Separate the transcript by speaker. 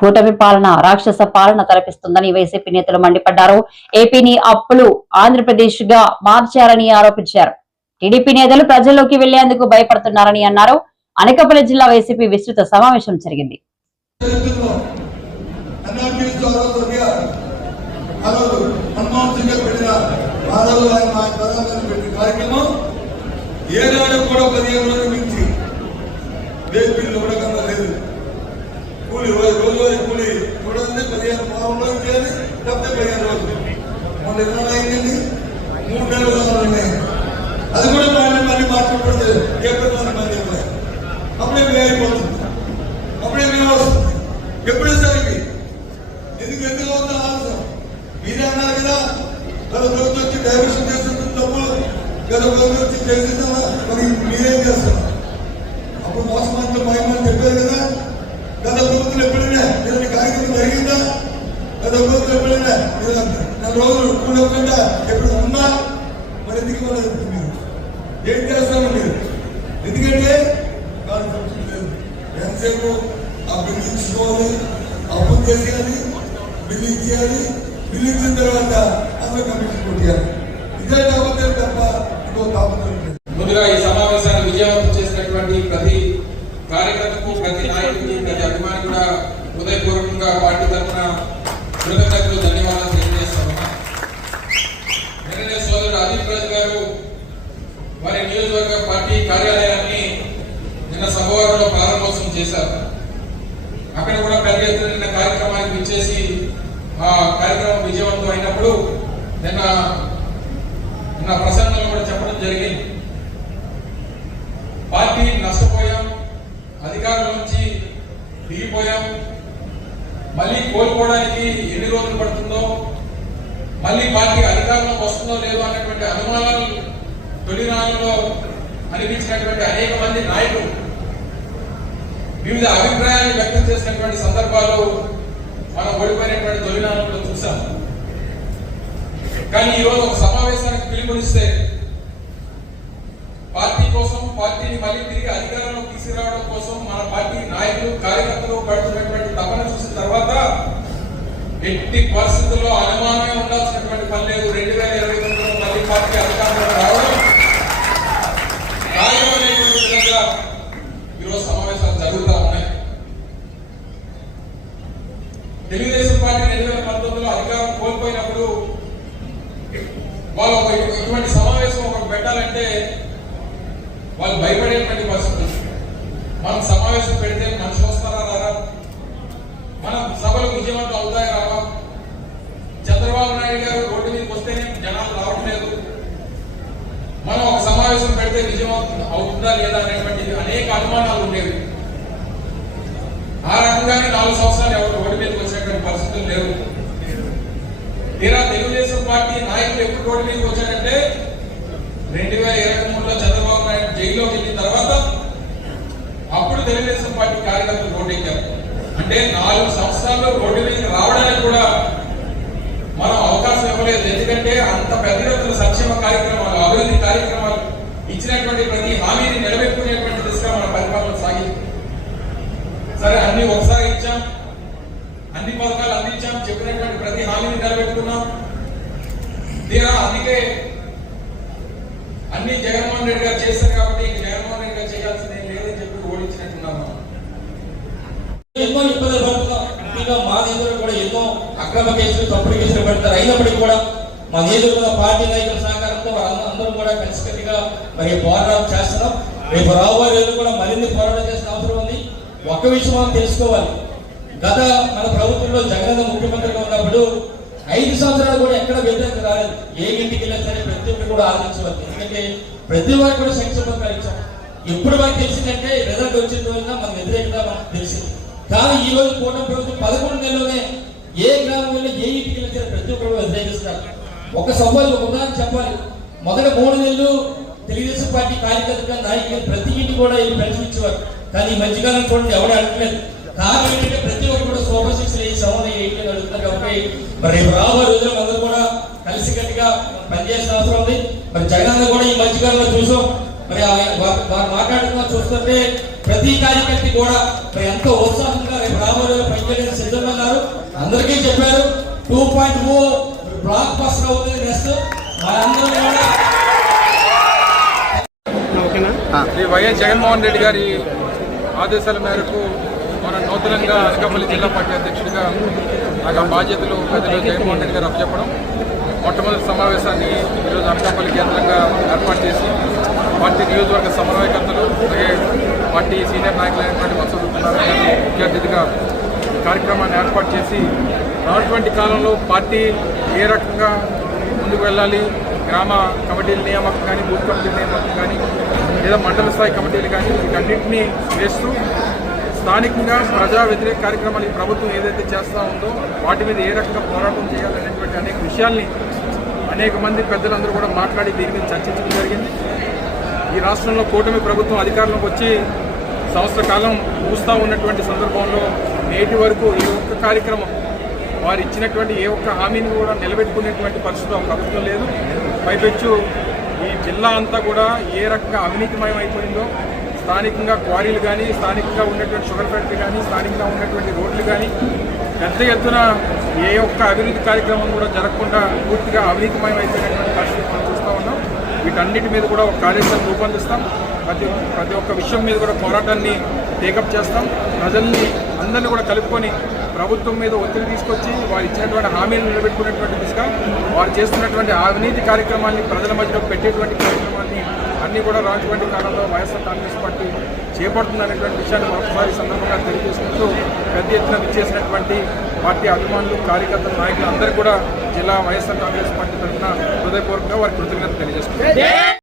Speaker 1: కూటమి పాలన రాక్షస పాలన తలపిస్తుందని వైసీపీ నేతలు మండిపడ్డారు. ఏపీని అప్పులు ఆంధ్రప్రదేశ్గా మార్చారని ఆరోపించారు. టీడీపీ నేతలు ప్రజల్లోకి వెళ్ళేందుకు భయపడుతున్నారని అన్నారు. అనకాపల్లి జిల్లా వైసీపీ విస్తృత సమావేశం జరిగింది.
Speaker 2: ఏనాడు కూడా పదిహేను రోజుల నుంచి కూడా రోజు రోజువారీ కూలి చూడండి పదిహేను వారం రోజులు చేయాలి డెబ్బై పదిహేను రోజులు. మొన్న ఇరవై అయిందండి? మూడు నెలలు కావాలి ఉన్నాయి అది కూడా మళ్ళీ మళ్ళీ మార్చుకుంటే ఏప్రిల్ మంది మంది అప్పుడే వే అయిపోతుంది అప్పుడే మేము వస్తుంది. ఎప్పుడే సరికి ఎందుకు ఎందుకు అవుతుంది ఆలోచన? మీరే అన్నారు కదా గత ప్రభుత్వం వచ్చి డైవర్షన్ చేస్తుంది తప్పు గత ప్రభుత్వం వచ్చి చేసిందా మరి మీరేం చేస్తారు? అప్పుడు మోసం మహిమని భయం గత ప్రభుత్వం ఎప్పుడైనా ఏదైనా కార్యక్రమం జరిగిందా? గత ప్రభుత్వం ఎప్పుడైనా ఏదైనా నెల రోజులు కూడకుండా ఎప్పుడు ఉందా మరి ఎందుకు ఇవ్వలేదు మీరు? ఏం చేస్తారు మీరు? ఎందుకంటే కాదు లేదు. ఎంతసేపు ఆ బిల్లు ఇచ్చుకోవాలి అప్పు చేసేయాలి బిల్లు ఇచ్చేయాలి బిల్లు ఇచ్చిన తర్వాత అందులో కమిషన్ కొట్టేయాలి. ఇదే తాపత్రయం తప్ప ఇంకో తాపత్రయం
Speaker 3: ముందుగా ఈ సమావేశాన్ని విజయవంతం చేసినటువంటి ప్రతి కార్యకర్తకు ప్రతి నాయకుడికి ప్రతి అభిమాని కూడా హృదయపూర్వకంగా పార్టీ తరఫున కృతజ్ఞతలు ధన్యవాదాలు తెలియజేస్తాను నిన్ననే సోదరుడు అదీప్ రాజు గారు వారి నియోజకవర్గ పార్టీ కార్యాలయాన్ని నిన్న సభవారంలో ప్రారంభోత్సవం చేశారు. అక్కడ కూడా పెద్ద ఎత్తున నిన్న కార్యక్రమానికి విచ్చేసి ఆ కార్యక్రమం విజయవంతం అయినప్పుడు నిన్న నిన్న ప్రసంగంలో కూడా చెప్పడం జరిగింది. పార్టీ నష్టపోయాం అధికారం నుంచి దిగిపోయాం మళ్ళీ కోలుకోవడానికి ఎన్ని రోజులు పడుతుందో మళ్ళీ పార్టీ అధికారంలోకి వస్తుందో లేదో అనేటువంటి అనుమానాలు తొలినాళ్ళలో అనిపించినటువంటి అనేక మంది నాయకులు వివిధ అభిప్రాయాన్ని వ్యక్తం చేసినటువంటి సందర్భాలు మనం ఓడిపోయినటువంటి తొలినాళ్ళలో చూసాం కానీ ఈరోజు ఒక సమావేశానికి పిలుపునిస్తే పార్టీని మళ్ళీ తిరిగి అధికారంలో తీసుకురావడం కోసం మన పార్టీ నాయకులు కార్యకర్తలు పడుతున్నటువంటి తపన చూసిన తర్వాత ఎట్టి పరిస్థితుల్లో అనుమానమే ఉండాల్సినటువంటి పని లేదు. రెండు వేల ఇరవై తొమ్మిదిలో మళ్ళీ పార్టీ అధికారంలో రావడం ఖాయం విధంగా ఈరోజు సమావేశాలు జరుగుతూ ఉన్నాయి. తెలుగుదేశం పార్టీ రెండు వేల పంతొమ్మిదిలో అధికారం కోల్పోయినప్పుడు వాళ్ళు ఒక ఇటువంటి సమావేశం ఒకటి పెట్టాలంటే వాళ్ళు భయపడేటువంటి పరిస్థితి మనం సమావేశం పెడితే మనిషి వస్తారా రారా? మన సభలు విజయవంతం అవుతాయి రావా? చంద్రబాబు నాయుడు గారు రోడ్డు మీదకి వస్తేనే జనాలు రావట్లేదు. మనం ఒక సమావేశం పెడితే విజయవంతం అవుతుందా లేదా అనేటువంటి అనేక అనుమానాలు ఉండేవి. ఆ రకంగానే నాలుగు సంవత్సరాలు ఎవరు రోడ్డు మీదకి వచ్చేటువంటి పరిస్థితులు లేవు. తీరా తెలుగుదేశం పార్టీ నాయకులు ఎప్పుడు రోడ్డు మీదకి వచ్చాడంటే రెండు వేల ఇరవై మూడులో చంద్రబాబు జైల్లోకి వెళ్ళిన తర్వాత అప్పుడు తెలుగుదేశం పార్టీ కార్యకర్తలు రోడ్డు ఎక్కారు. అంటే నాలుగు సంవత్సరాల్లో రోడ్డు మీదకి రావడానికి కూడా మనం అవకాశం ఇవ్వలేదు. ఎందుకంటే అంత పెద్ద ఎత్తున సంక్షేమ కార్యక్రమాలు అభివృద్ధి కార్యక్రమాలు ఇచ్చినటువంటి ప్రతి హామీని నిలబెట్టుకునేటువంటి దిశగా మన పరిపాలన సాగింది. సరే అన్ని ఒకసారి ఇచ్చాం. అన్ని పథకాలు అందించాం. చెప్పినటువంటి ప్రతి హామీని నిలబెట్టుకున్నాం తీరా అందుకే అన్ని జగన్మోహన్ రెడ్డి గారు చేశారు కాబట్టి ఇంక జగన్మోహన్ రెడ్డి గారు చేయాల్సింది ఏం లేదని చెప్పి
Speaker 4: ఎన్నో ఇబ్బందులు పడుతున్నాం మా నిధులు కూడా ఎన్నో అక్రమ కేసులు తప్పుడు కేసులు పెడతారు అయినప్పటికీ కూడా మా నిధులు పార్టీ నాయకుల సహకారంతో అందరం కూడా కలిసికట్టుగా మరి పోరాటం చేస్తున్నాం రేపు రాబోయే రోజులు కూడా మరిన్ని పోరాటం చేసిన అవసరం ఉంది ఒక్క విషయం మనం తెలుసుకోవాలి గత మన ప్రభుత్వంలో జగన్ ముఖ్యమంత్రిగా ఉన్నప్పుడు ఐదు సంవత్సరాలు కూడా ఎక్కడ వ్యతిరేకత రాలేదు. ఏ ఇంటికి వెళ్ళినా సరే ప్రతి ఒక్కరు కూడా ఆలోచించవచ్చు ఎందుకంటే ప్రతి వారికి కూడా సంక్షేమ కలిగించాం ఎప్పుడు మనకు తెలిసిందంటే రిజల్ట్ వచ్చిన రోజున మన వ్యతిరేకత మనకు తెలిసింది. కానీ ఈ రోజు కూటమి ప్రభుత్వం పదకొండు నెలలోనే ఏ గ్రామంలో ఏ ఇంటికి వెళ్ళిన ప్రతి ఒక్కరు వ్యతిరేకిస్తారు ఒక సవాల్ ఒక ఉదాహరణ చెప్పాలి. మొదట మూడు నెలలు తెలుగుదేశం పార్టీ కార్యకర్తగా నాయకులు ప్రతి ఇంటి కూడా ఈ పెన్షన్ ఇచ్చేవారు. కానీ ఈ మధ్యకాలం చూడండి ఎవరు అడగలేదు కారణం ఏంటంటే ప్రతి ఒక్కరు కూడా సూపర్ సిక్స్ ఏ సవాల్ ఏంటి అని అడుగుతారు కాబట్టి మరి రాబోయే రోజులు అందరూ కూడా కలిసికట్టుగా పనిచేసిన అవసరం ఉంది. మరి జగన్ కూడా ఈ మధ్యకాలంలో చూసాం. వారు మాట్లాడుతున్న చూస్తుంటే ప్రతి కార్యకర్త కూడా ఎంతో ఉత్సాహంగా రేపు రాబోయే రోజుల్లో పని ముందుకెళ్ళి సిద్ధంగా ఉన్నారు అందరికీ చెప్పారు two point O block buster అవుతుంది నెక్స్ట్. మనందరం కూడా
Speaker 3: శ్రీ వైఎస్ జగన్మోహన్ రెడ్డి గారి ఆదేశాల మేరకు మన నూతనంగా అనకాపల్లి జిల్లా పార్టీ అధ్యక్షుడిగా నాకు ఆ బాధ్యతలు పెద్దలు జగన్మోహన్ రెడ్డి గారు అప్పచెప్పడం మొట్టమొదటి సమావేశాన్ని ఈరోజు అనకాపల్లి కేంద్రంగా ఏర్పాటు చేసి పార్టీ నియోజకవర్గ సమన్వయకర్తలు అలాగే పార్టీ సీనియర్ నాయకులైనటువంటి మసూద్ గారిని ముఖ్య అతిథిగా కార్యక్రమాన్ని ఏర్పాటు చేసి రానటువంటి కాలంలో పార్టీ ఏ రకంగా ముందుకు వెళ్ళాలి? గ్రామ కమిటీల నియామకం కానీ బూత్ కమిటీల నియామకం కానీ లేదా మండల స్థాయి కమిటీలు కానీ వీటన్నింటినీ వేస్తూ స్థానికంగా ప్రజా వ్యతిరేక కార్యక్రమాలు ఈ ప్రభుత్వం ఏదైతే చేస్తూ ఉందో వాటి మీద ఏ రకంగా పోరాటం చేయాలనేటువంటి అనేక విషయాల్ని అనేక మంది పెద్దలందరూ కూడా మాట్లాడి దీని మీద చర్చించడం జరిగింది. ఈ రాష్ట్రంలో కూటమి ప్రభుత్వం అధికారంలోకి వచ్చి సంవత్సర కాలం చూస్తూ ఉన్నటువంటి సందర్భంలో నేటి వరకు ఈ ఒక్క కార్యక్రమం వారు ఇచ్చినటువంటి ఏ ఒక్క హామీని కూడా నిలబెట్టుకునేటువంటి పరిస్థితి ప్రభుత్వం లేదు. పైపెచ్చు ఈ జిల్లా అంతా కూడా ఏ రకంగా అవినీతిమయం అయిపోయిందో స్థానికంగా క్వారీలు కానీ స్థానికంగా ఉన్నటువంటి షుగర్ ఫ్యాక్టరీ కానీ స్థానికంగా ఉన్నటువంటి రోడ్లు కానీ పెద్ద ఎత్తున ఏ ఒక్క అభివృద్ధి కార్యక్రమం కూడా జరగకుండా పూర్తిగా అవినీతిమయం అయిపోయినటువంటి పరిస్థితి వీటన్నిటి మీద కూడా ఒక కార్యక్రమం రూపొందిస్తాం. ప్రతి ప్రతి ఒక్క విషయం మీద కూడా పోరాటాన్ని టేకప్ చేస్తాం. ప్రజల్ని అందరినీ కూడా కలుపుకొని ప్రభుత్వం మీద ఒత్తిడి తీసుకొచ్చి వారు ఇచ్చినటువంటి హామీలను నిలబెట్టుకునేటువంటి దిశగా వారు చేస్తున్నటువంటి అవినీతి కార్యక్రమాన్ని ప్రజల మధ్యలో పెట్టేటువంటి కార్యక్రమాన్ని అన్నీ కూడా రానటువంటి కాలంలో వైఎస్ఆర్ కాంగ్రెస్ పార్టీ చేపడుతుందనేటువంటి విషయాన్ని మరొకసారి సందర్భంగా తెలియజేసుకుంటూ పెద్ద ఎత్తున విచ్చేసినటువంటి పార్టీ అభిమానులు కార్యకర్తలు నాయకులు అందరూ కూడా జిల్లా వైఎస్ఆర్ కాంగ్రెస్ పార్టీ తరఫున హృదయపూర్వకంగా వారి కృతజ్ఞత తెలియజేస్తున్నారు